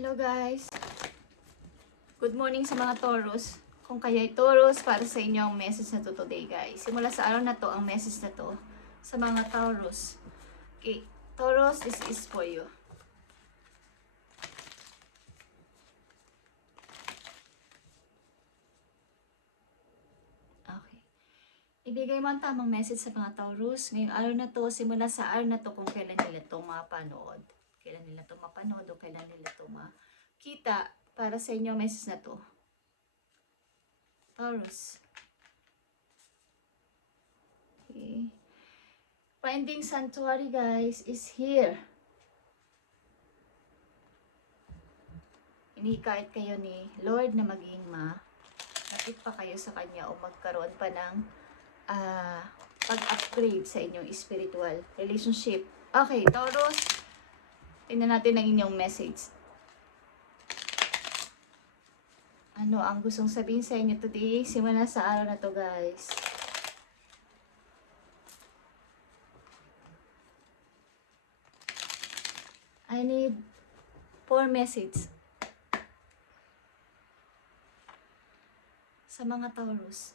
Hello guys! Good morning sa mga Taurus. Kung kayo ay Taurus, para sa inyo ang message na to today guys. Simula sa araw na to, ang message na to sa mga Taurus. Okay, Taurus, this is for you. Okay. Ibigay mo ang tamang message sa mga Taurus. Ngayong araw na to, simula sa araw na to kung kailan nila to mapanood. Kailan nila to mapanood o kailan nila to makita para sa inyo ang message na to. Taurus. Okay. Finding sanctuary guys is here. Inikait kayo ni Lord na maging lapit pa kayo sa Kanya o magkaroon pa ng pag-upgrade sa inyong spiritual relationship. Okay, Taurus, tingnan natin ang inyong message. Ano ang gustong sabihin sa inyo today? Simula sa araw na to guys. I need 4 messages sa mga Taurus.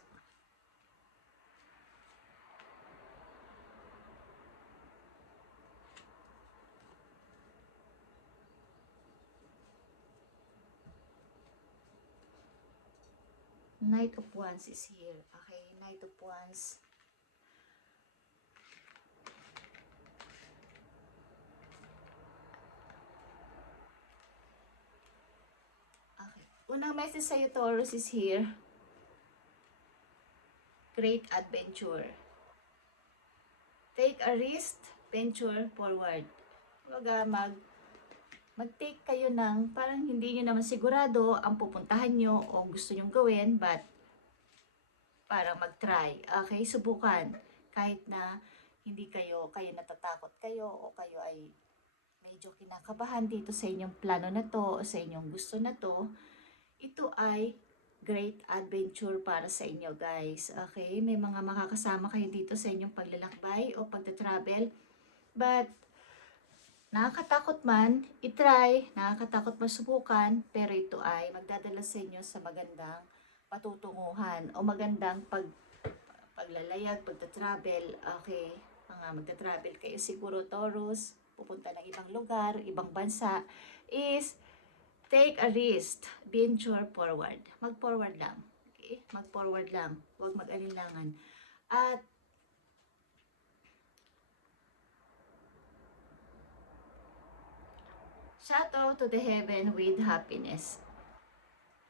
Knight of Wands is here. Okay, Knight of Wands. Okay. Unang message sa'yo, Taurus, is here. Great adventure. Take a risk, venture forward. Huwag mag-take kayo ng parang hindi nyo naman sigurado ang pupuntahan nyo o gusto nyong gawin, but parang mag-try. Okay, subukan. Kahit na hindi kayo natatakot kayo o kayo ay medyo kinakabahan dito sa inyong plano na to o sa inyong gusto na to, ito ay great adventure para sa inyo guys. Okay, may mga makakasama kayo dito sa inyong paglalakbay o pagta-travel, but nakakatakot man itry, nakakatakot masubukan, pero ito ay magdadala sa inyo sa magandang patutunguhan o magandang paglalayag, pagta-travel. Okay, mga magta-travel kayo siguro, Taurus, pupunta ng ibang lugar, ibang bansa, is take a risk, venture forward. Mag-forward lang. Okay, mag-forward lang. Huwag mag-alinlangan. At shout out to the heaven with happiness.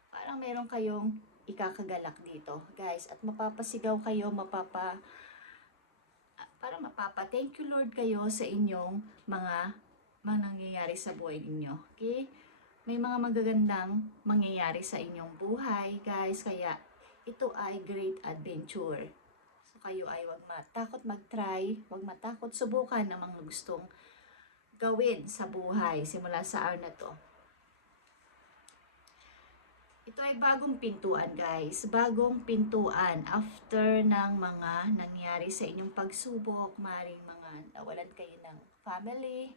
Parang meron kayong ikakagalak dito, guys. At mapapasigaw kayo, parang thank you Lord kayo sa inyong mga nangyayari sa buhay ninyo. Okay? May mga magagandang mangyayari sa inyong buhay, guys. Kaya ito ay great adventure. So kayo ay wag matakot mag-try, wag matakot subukan ang mga gustong gawin sa buhay simula sa araw na to. Ito ay bagong pintuan guys, bagong pintuan after ng mga nangyari sa inyong pagsubok, maring mga nawalan kayo ng family,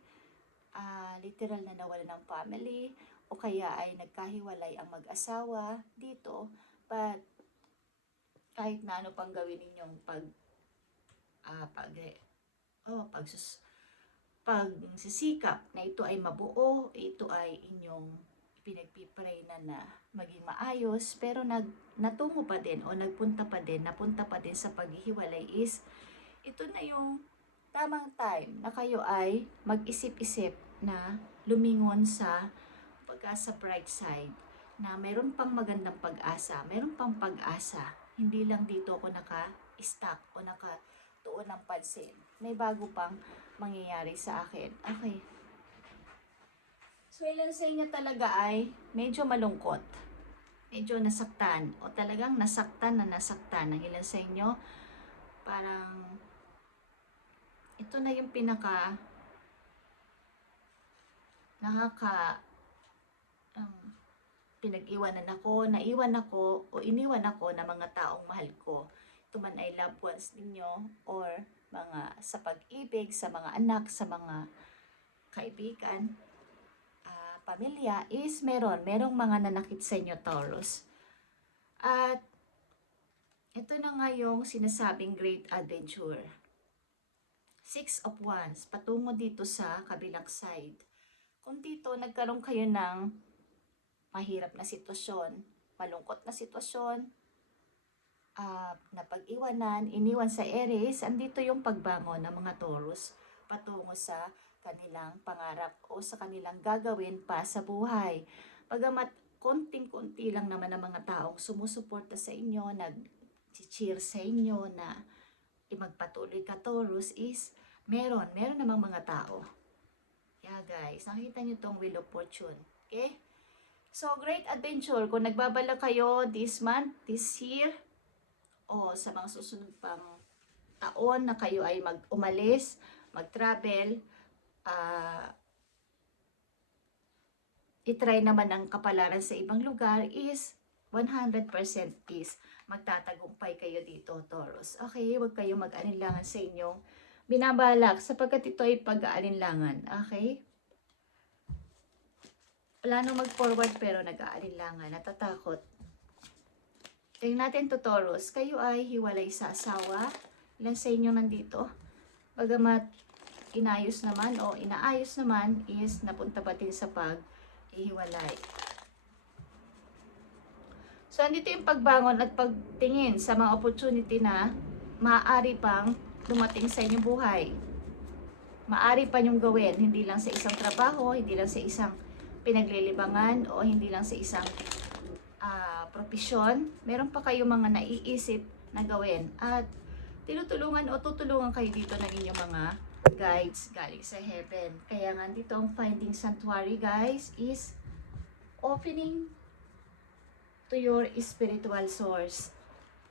literal na nawalan ng family, o kaya ay nagkahiwalay ang mag-asawa dito, but kahit na ano pang gawin ninyong pagsisikap na ito ay mabuo, ito ay inyong pinagpipray na maging maayos, pero natungo pa din o napunta pa din sa paghihiwalay, is ito na yung tamang time na kayo ay mag-isip-isip na lumingon sa sa bright side, na meron pang magandang pag-asa, meron pang pag-asa. Hindi lang dito ako naka-stuck o nakatuon ng pansin. May bago pang mangyayari sa akin. Okay. So, ilan sa inyo talaga ay medyo malungkot, medyo nasaktan, o talagang nasaktan ng ilan sa inyo. Parang ito na yung naiwan ako o iniwan ako ng mga taong mahal ko. Ito man ay loved ones ninyo or mga sa pag-ibig, sa mga anak, sa mga kaibigan. pamilya is merong mga nanakit sa inyo, Taurus. At ito na nga yung sinasabing great adventure. Six of Wands, patungo dito sa kabilang side. Kung dito nagkaroon kayo ng mahirap na sitwasyon, malungkot na sitwasyon, napag-iwanan, iniwan sa Aries, andito yung pagbangon ng mga Taurus patungo sa kanilang pangarap o sa kanilang gagawin pa sa buhay. Bagamat konting-konti lang naman ang mga taong sumusuporta sa inyo, nag-cheer sa inyo na magpatuloy ka, Taurus, is meron namang mga tao. Yeah guys, nakita nyo tong Wheel of Fortune. Okay? So, great adventure. Kung nagbabala kayo this month, this year, o sa mga susunod pang taon na kayo ay umalis, mag-travel, itry naman ang kapalaran sa ibang lugar is 100% is magtatagumpay kayo dito, Taurus. Okay, huwag kayo mag-alinlangan sa inyong binabalak sapagkat ito ay pag-aalinlangan. Okay? Plano mag-forward pero nag-aalinlangan, natatakot. Tingnan natin to, Taurus. Kayo ay hiwalay sa asawa. Ilan sa inyo nandito? Bagamat inayos naman o inaayos naman is napunta pa din sa pag-ihiwalay. So, andito yung pagbangon at pagtingin sa mga opportunity na maaari pang dumating sa inyong buhay. Maaari pa niyong gawin, hindi lang sa isang trabaho, hindi lang sa isang pinaglilibangan o hindi lang sa isang profesyon. Meron pa kayo mga naiisip na gawin at tinutulungan o tutulungan kayo dito ng inyong mga guides galing sa heaven. Kaya nga dito ang finding sanctuary, guys, is opening to your spiritual source.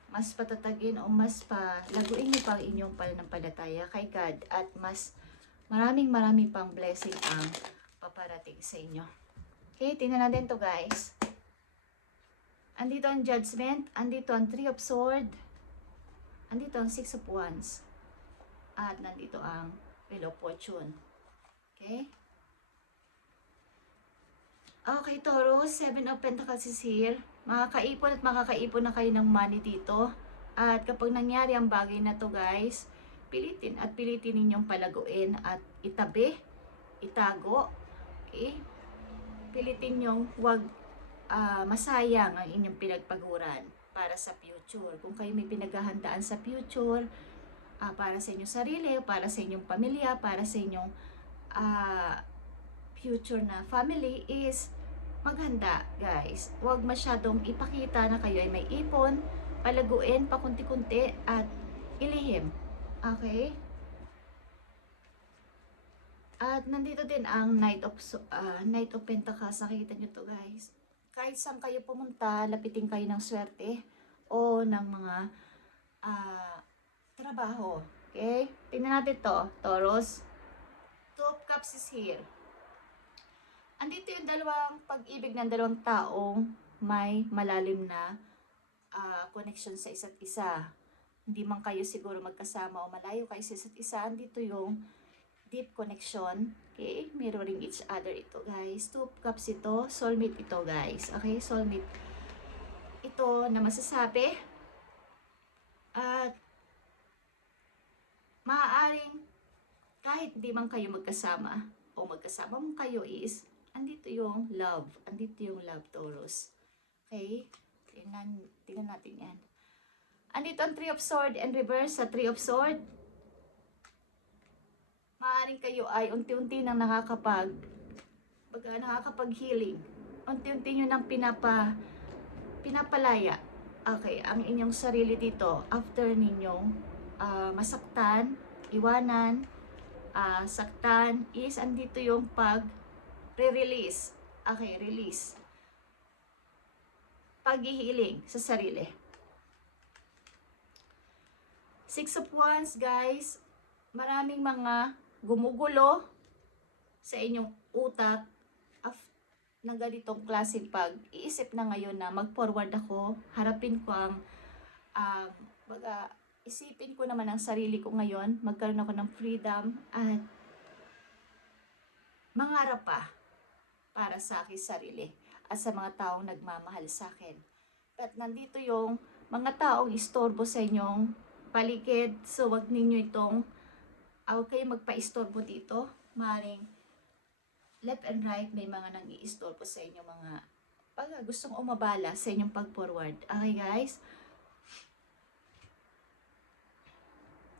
Mas patatagin o mas palaguin niyo pa ang inyong pananampalataya kay God at mas maraming pang blessing ang paparating sa inyo. Okay, tingnan natin to, guys. Andito ang Judgment, andito ang Three of Swords, andito ang Six of Wands, at nandito ang Wheel of Fortune. Okay? Okay, Taurus, Seven of Pentacles is here. Makakaipon at makakaipon na kayo ng money dito. At kapag nangyari ang bagay na to, guys, pilitin ninyong palaguin at itabi, itago. Okay? Pilitin nyong wag masayang ang inyong pinagpaguran para sa future. Kung kayo may pinaghahandaan sa future, para sa inyong sarili, para sa inyong pamilya, para sa inyong future na family, is maghanda, guys. Huwag masyadong ipakita na kayo ay may ipon, palaguin, pakunti-kunti, at ilihim. Okay? At nandito din ang Knight of Pentacles. Nakikita nyo to, guys. Kahit saan kayo pumunta, lapitin kayo ng swerte o ng mga trabaho. Okay? Tingnan natin to, Taurus. Two of Cups is here. Andito yung dalawang pag-ibig ng dalawang taong may malalim na connection sa isa't isa. Hindi man kayo siguro magkasama o malayo kayo sa isa't isa. Andito yung deep connection. Okay? Mirroring each other ito, guys. Two of Cups ito. Soulmate ito, guys. Okay? Soulmate. Ito na masasabi. At maaaring kahit di man kayo magkasama o magkasama mo kayo is andito yung love. Andito yung love, Taurus. Okay? Tingnan natin yan. Andito ang Three of Swords and reverse sa Three of Swords. Maaaring kayo ay unti-unti nang nakakapag-healing. Unti-unti nyo nang pinapalaya. Okay, ang inyong sarili dito after ninyong masaktan, iwanan, saktan, is andito yung pag-release. Okay, release. Pag-healing sa sarili. Six of Wands, guys. Maraming mga gumugulo sa inyong utak ng ganitong klaseng pag-iisip na ngayon na mag-forward ako, harapin ko ang isipin ko naman ang sarili ko ngayon, magkaroon ako ng freedom at mangarap pa para para sa aking sarili at sa mga taong nagmamahal sa akin. At nandito yung mga taong istorbo sa inyong paligid. So, wag ninyo itong, huwag kayo magpa-istorbo dito. Maring left and right, may mga nang i-istorbo sa inyo mga pag gustong umabala sa inyong pag-forward. Okay, guys?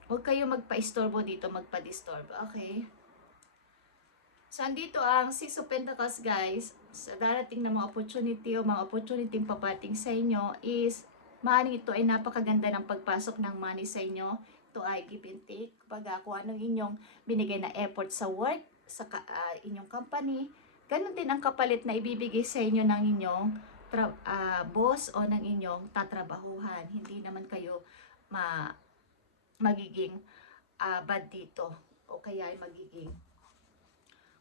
Huwag kayo magpa-istorbo dito, magpa-disturb. Okay? So, andito ang Six of Pentacles, guys. Sa darating na mga opportunity o mga opportunity papating sa inyo is maaaring ito ay napakaganda ng pagpasok ng money sa inyo. Ito ay give and take. Kapag kung anong inyong binigay na effort sa work, sa inyong company, ganun din ang kapalit na ibibigay sa inyo ng inyong boss o ng inyong tatrabahuhan. Hindi naman kayo magiging bad dito o kaya ay magiging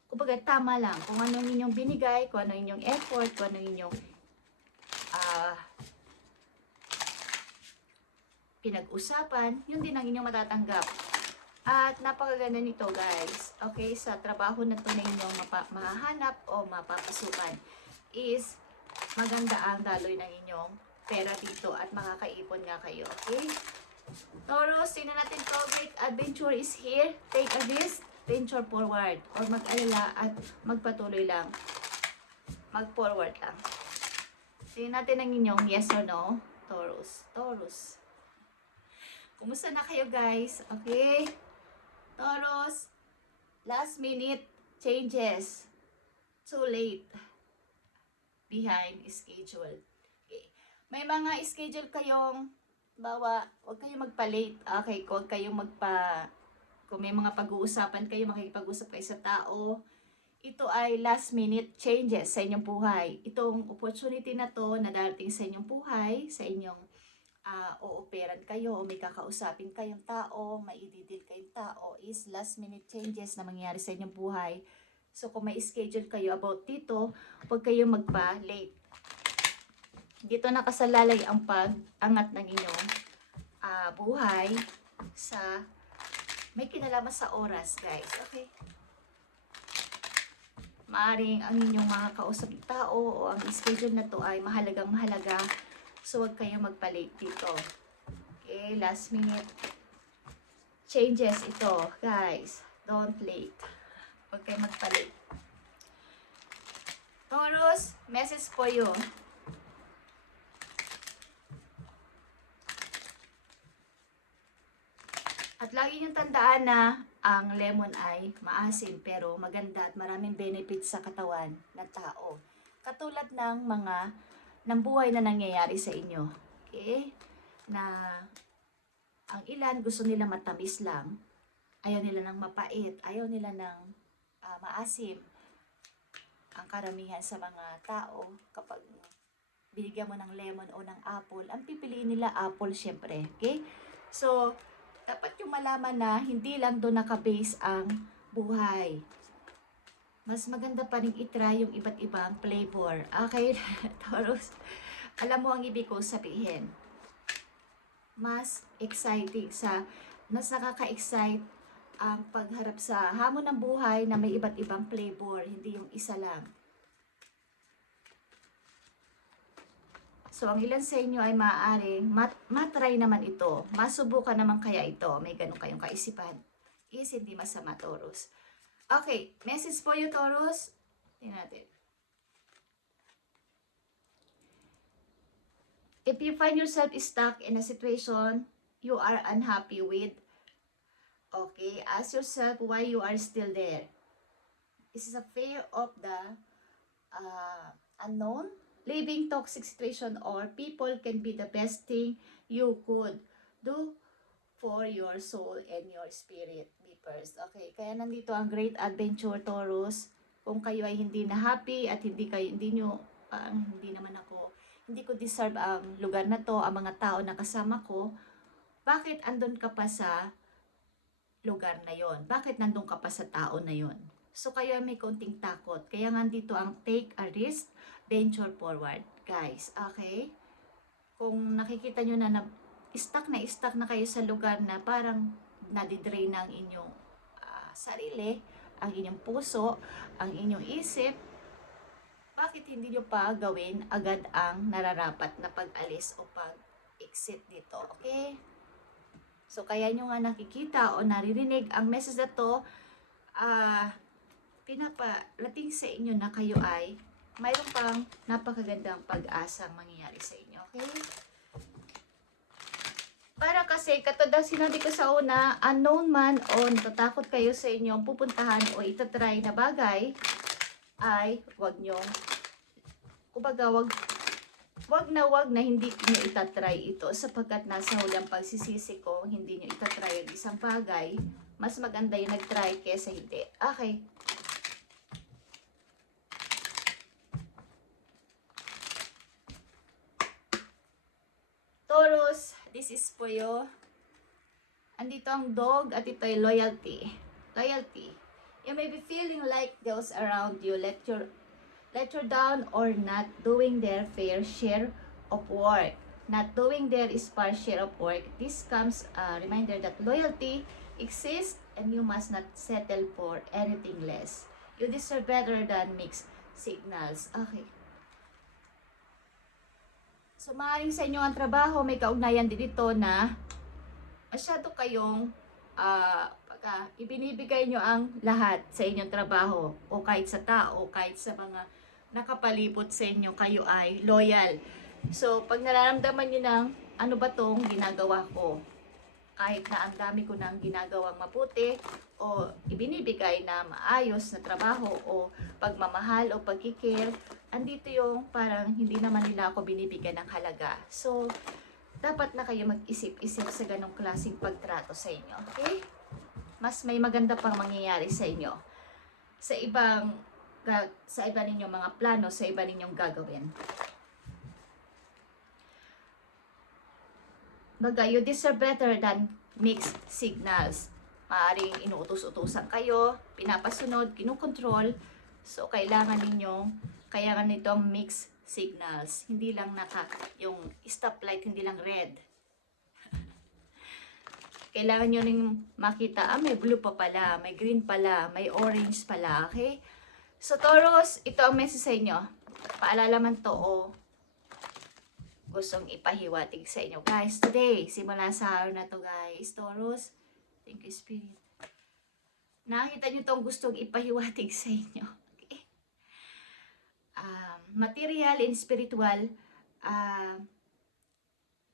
kumbaga tama lang kung ano inyong binigay, kung ano inyong effort, kung ano inyong pinag-usapan, yun din ang inyong matatanggap. At napakaganda nito, guys. Okay, sa trabaho na ito na inyong mahahanap o mapapasukan is maganda ang daloy ng inyong pera dito at makakaipon nga kayo. Okay? Taurus, tingnan natin to. Great adventure is here. Take a risk, venture forward. Or mag-alala at magpatuloy lang. Mag-forward lang. Tingnan natin ang inyong yes or no. Taurus. Taurus. Kumusta na kayo, guys? Okay? Taurus, last minute changes. Too late. Behind schedule. Okay. May mga schedule kayong bawa, huwag kayong magpa-late. Okay, huwag kayong kung may mga pag-uusapan kayo, makikipag-usap kayo sa tao, ito ay last minute changes sa inyong buhay. Itong opportunity na to na darating sa inyong buhay, sa inyong o-operan kayo o may kakausapin kayong tao, may ididil kayong tao is last minute changes na mangyayari sa inyong buhay. So kung may schedule kayo about dito, huwag kayong magpa-late. Dito nakasalalay ang pag-angat ng inyong buhay sa may kinalaman sa oras, guys. Okay? Maaring ang inyong mga kausap tao o ang schedule na to ay mahalagang mahalaga. So, huwag kayong magpa-late dito. Okay, last minute changes ito, guys. Don't late. Huwag kayong magpa-late. Taurus, message po yun. At lagi niyong tandaan na ang lemon ay maasim pero maganda at maraming benefits sa katawan ng tao. Katulad ng buhay na nangyayari sa inyo. Okay? Na ang ilan gusto nila matamis lang. Ayaw nila ng mapait. Ayaw nila ng maasim. Ang karamihan sa mga tao, kapag binigyan mo ng lemon o ng apple, ang pipiliin nila apple syempre. Okay? So, dapat yung malaman na hindi lang doon nakabase ang buhay. Mas maganda pa rin itry yung iba't ibang flavor. Okay, Taurus? Alam mo ang ibig ko sabihin. Mas exciting mas nakaka-excite ang pagharap sa hamon ng buhay na may iba't ibang flavor, hindi yung isa lang. So, ang ilan sa inyo ay maaaring matry naman ito. Masubukan naman kaya ito. May ganun kayong kaisipan. Is hindi masama, Taurus. Okay, message po you, Taurus. Tingnan natin. If you find yourself stuck in a situation you are unhappy with, okay, ask yourself why you are still there. This is a fear of the unknown. Leaving toxic situation or people can be the best thing you could do for your soul and your spirit. Be first. Okay, kaya nandito ang Great Adventure, Taurus. Kung kayo ay hindi na happy at hindi ko deserve ang lugar na to, ang mga tao na kasama ko, bakit andun ka pa sa lugar na yon? Bakit nandun ka pa sa tao na yon? So kayo may konting takot. Kaya nandito ang take a risk, venture forward, guys. Okay? Kung nakikita nyo na stuck na kayo sa lugar na parang nadidrain na ang inyong sarili, ang inyong puso, ang inyong isip, hindi nyo pa gawin agad ang nararapat na pag-alis o pag-exit dito. Okay? So, kaya nyo nga nakikita o naririnig ang message na to, pinaparating sa inyo na kayo ay mayroon pang napakagandang pag-asang mangyayari sa inyo. Okay? Para kasi, katulad sinabi ko sa una, unknown man o natatakot kayo sa inyong pupuntahan o itatry na bagay, ay wag nyo, kumbaga wag na hindi nyo itatry ito sapagkat nasa huli ang pagsisisi ko, hindi nyo itatry ang isang bagay, mas maganda yung nag-try kesa hindi. Okay. Taurus, this is for you. Andito ang dog at ito ay loyalty. Loyalty. You may be feeling like those around you let you down or not doing their fair share of work. Not doing their fair share of work. This comes a reminder that loyalty exists and you must not settle for anything less. You deserve better than mixed signals. Okay. So, maaaring sa inyo ang trabaho, may kaugnayan din ito na masyado kayong ibinibigay nyo ang lahat sa inyong trabaho o kahit sa tao, kahit sa mga nakapalibot sa inyo, kayo ay loyal. So, pag nararamdaman nyo ng ano ba tong ginagawa ko, kahit na ang dami ko nang ginagawang mabuti o ibinibigay na maayos na trabaho o pagmamahal o pagkikare, andito yung parang hindi naman nila ako binibigyan ng halaga. So, dapat na kayo mag-isip-isip sa ganong klaseng pagtrato sa inyo. Okay? Mas may maganda pang mangyayari sa inyo. Sa iba ninyong mga plano, sa iba ninyong gagawin. Baga, you deserve better than mixed signals. Maaring inuutos-utusan kayo, pinapasunod, kinukontrol. So, kailangan nito ang mixed signals. Hindi lang yung stoplight, hindi lang red. Kailangan nyo rin makita, may blue pa pala, may green pala, may orange pala, okay? So, Taurus, ito ang message sa inyo. Paalala man to o gustong ipahiwatig sa inyo. Guys, today, simula sa araw na to guys, Taurus, thank you Spirit. Nakita nyo itong gustong ipahiwatig sa inyo. Okay? Material and spiritual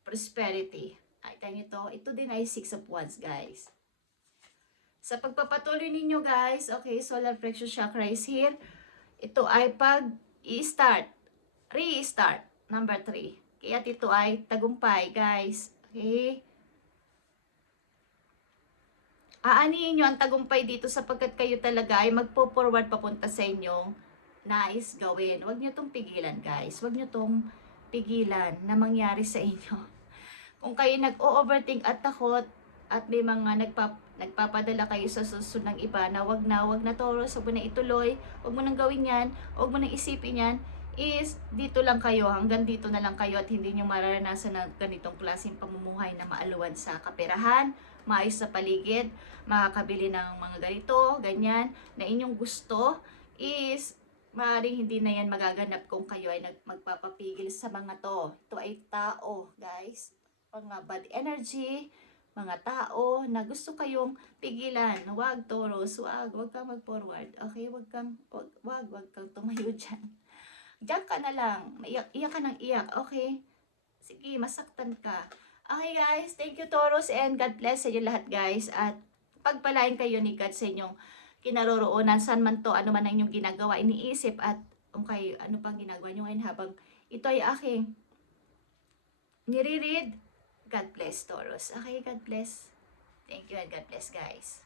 prosperity. Nakita nyo to. Ito din ay 6 of Wands, guys. Sa pagpapatuloy ninyo, guys, okay, solar plexus chakra is here. Ito ay pag-i-start, restart, number 3. Kaya ito ay tagumpay, guys. Okay? Aanihin nyo ang tagumpay dito sapagkat kayo talaga ay magpo-forward papunta sa inyong nais gawin. Huwag nyo itong pigilan, guys. Huwag nyo itong pigilan na mangyari sa inyo. Kung kayo nag-o-overthink at takot at may mga nagpapadala kayo sa susunod ng iba na wag na Taurus, huwag mo na ituloy, huwag mo nang gawin yan, huwag mo nang isipin yan, is dito lang kayo, hanggang dito na lang kayo at hindi nyo mararanasan ng ganitong klaseng pamumuhay na maaluan sa kaperahan, maayos sa paligid, makakabili ng mga ganito, ganyan, na inyong gusto, is maaaring hindi na yan magaganap kung kayo ay magpapapigil sa mga to. Ito ay tao, guys. Mga bad energy, mga tao na gusto kayong pigilan. Wag, Taurus, wag kang mag-forward. Okay, wag kang tumayo dyan. Diyan ka na lang. Iyak ka ng iyak. Okay? Sige, masaktan ka. Okay guys, thank you Taurus and God bless sa inyo lahat guys. At pagpalain kayo ni God sa inyong kinaroroonan. San man to, ano man ang inyong ginagawa, iniisip at kayo, ano pang ginagawa nyo ngayon habang ito ay aking nire-read. God bless, Taurus. Okay, God bless. Thank you and God bless, guys.